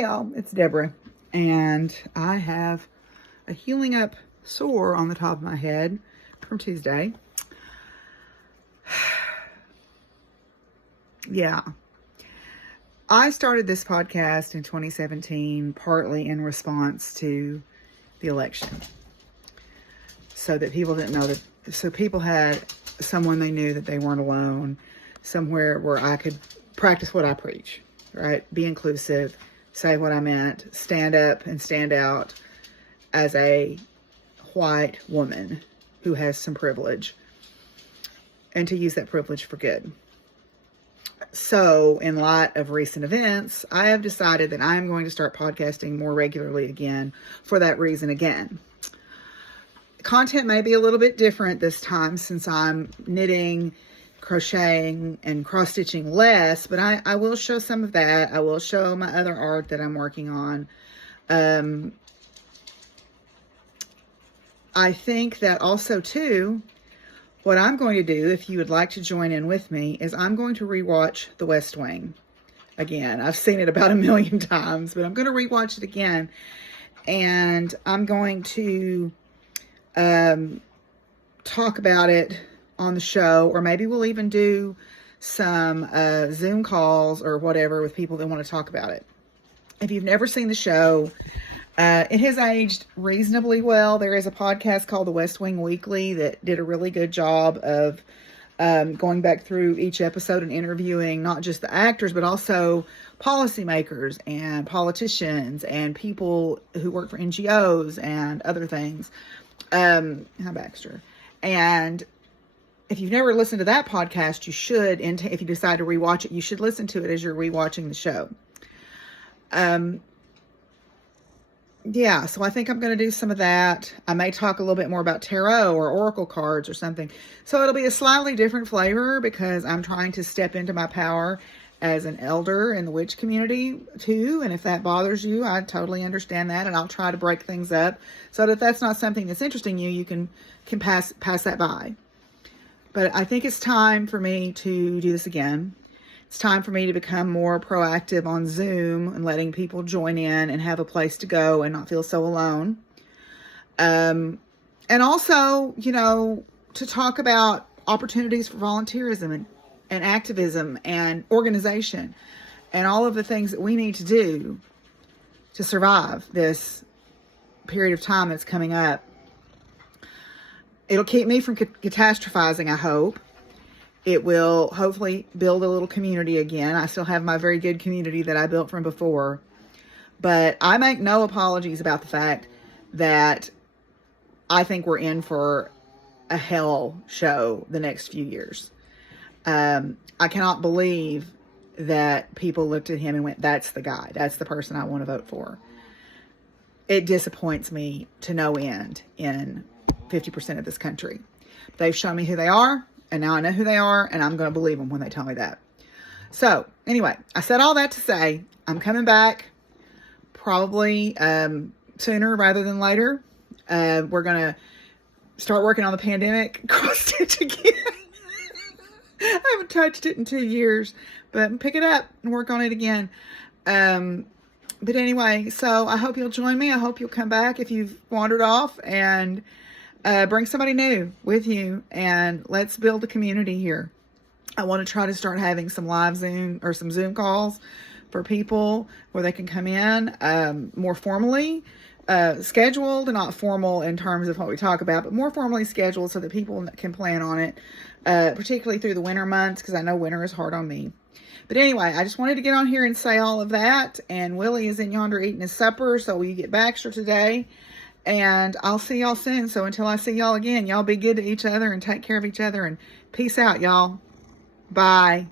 Hey y'all, it's Deborah, and I have a healing up sore on the top of my head from Tuesday. Yeah. I started this podcast in 2017 partly in response to the election, so that people didn't know that, so people had someone they knew that they weren't alone, somewhere where I could practice what I preach, right? Be inclusive, say what I meant, stand up and stand out as a white woman who has some privilege, and to use that privilege for good. So, in light of recent events, I have decided that I'm going to start podcasting more regularly again for that reason again. Content may be a little bit different this time since I'm knitting, crocheting, and cross-stitching less, but I will show some of that. I will show my other art that I'm working on. I think that also, too, what I'm going to do, if you would like to join in with me, is I'm going to rewatch The West Wing again. I've seen it about 1,000,000 times, but I'm going to rewatch it again. And I'm going to talk about it on the show, or maybe we'll even do some Zoom calls or whatever with people that want to talk about it. If you've never seen the show, it has aged reasonably well. There is a podcast called The West Wing Weekly that did a really good job of going back through each episode and interviewing not just the actors, but also policymakers and politicians and people who work for NGOs and other things. Hi, Baxter. And if you've never listened to that podcast, you should. And if you decide to rewatch it, you should listen to it as you're rewatching the show. Yeah, so I think I'm going to do some of that. I may talk a little bit more about tarot or oracle cards or something. So it'll be a slightly different flavor because I'm trying to step into my power as an elder in the witch community too. And if that bothers you, I totally understand that. And I'll try to break things up so that if that's not something that's interesting you can pass that by. But I think it's time for me to do this again. It's time for me to become more proactive on Zoom and letting people join in and have a place to go and not feel so alone. And also, to talk about opportunities for volunteerism and activism and organization and all of the things that we need to do to survive this period of time that's coming up. It'll keep me from catastrophizing, I hope. It will hopefully build a little community again. I still have my very good community that I built from before. But I make no apologies about the fact that I think we're in for a hell show the next few years. I cannot believe that people looked at him and went, that's the guy. That's the person I want to vote for. It disappoints me to no end in 50% of this country. They've shown me who they are. And now I know who they are, and I'm going to believe them when they tell me that. So, anyway, I said all that to say I'm coming back probably sooner rather than later. We're going to start working on the pandemic cross-stitch again. I haven't touched it in 2 years, but pick it up and work on it again. But anyway, so I hope you'll join me. I hope you'll come back if you've wandered off, and bring somebody new with you, and let's build a community here. I want to try to start having some live Zoom or some Zoom calls for people where they can come in more formally scheduled, and not formal in terms of what we talk about, but more formally scheduled so that people can plan on it, particularly through the winter months, because I know winter is hard on me. But anyway, I just wanted to get on here and say all of that, and Willie is in yonder eating his supper, so you get Baxter today. And I'll see y'all soon. So until I see y'all again, y'all be good to each other and take care of each other. And peace out, y'all. Bye.